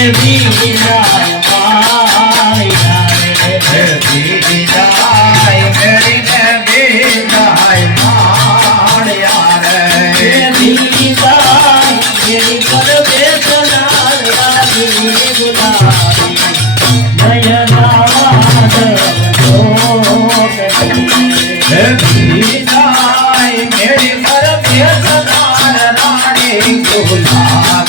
Be yeah, yeah.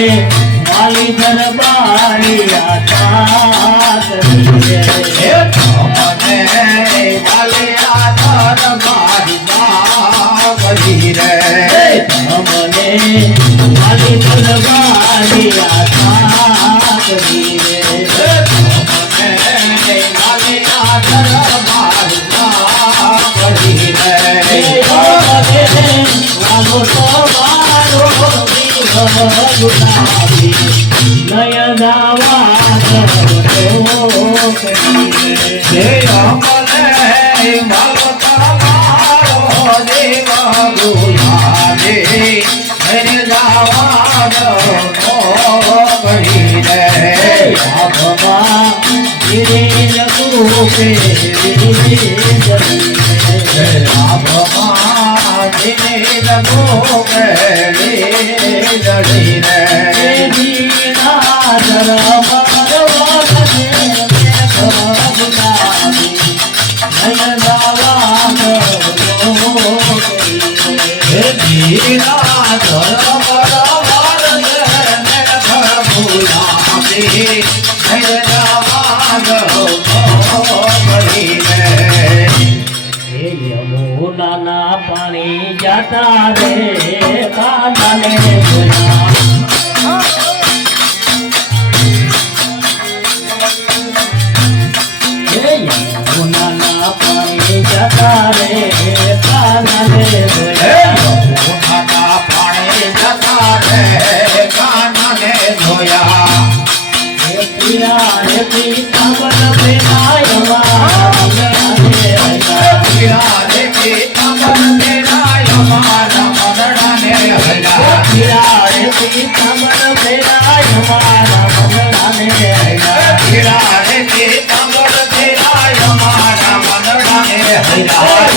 જય માલી દરબારી આધાર જય માલી આધાર મારી બાબરી રે. મને માલી દરબારી આધાર રે મને માલી આધાર ગુલાબી નયના ભગવાન દિને લગો યમુનાના પાણી જતા રે કાનાને બોલા યમુનાના પાણી જતા રે કાનાને હિરાય પિતા મન ફેરાય હૈરા હિરાય મન ફેરાય હૈરા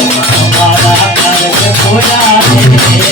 મારા કર સોયા રે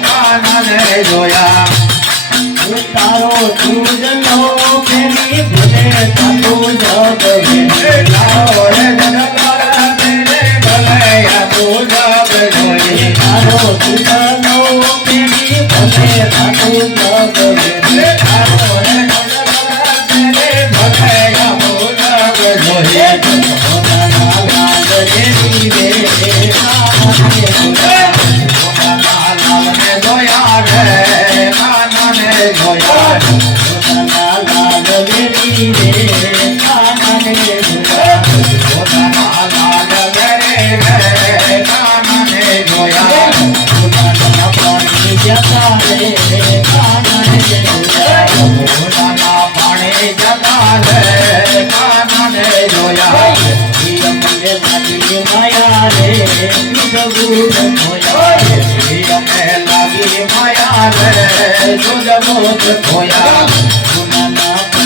કાનને જોયા તારો તું જલો પેલી ભૂલે તાતું જગ એ લાવો રે જગત મેરે ભલે તું જગ જોઈ તારો જલો પેલી ભૂલે તાતું જગ એ જોયા રે કાનને જોયા ઉનાના લાલ રે કાનને જોયા ઉનાના પાણી જતા રે કાનને જોયા અમે લાગી માયા રે「そりゃもっとこや」「こんなのあった」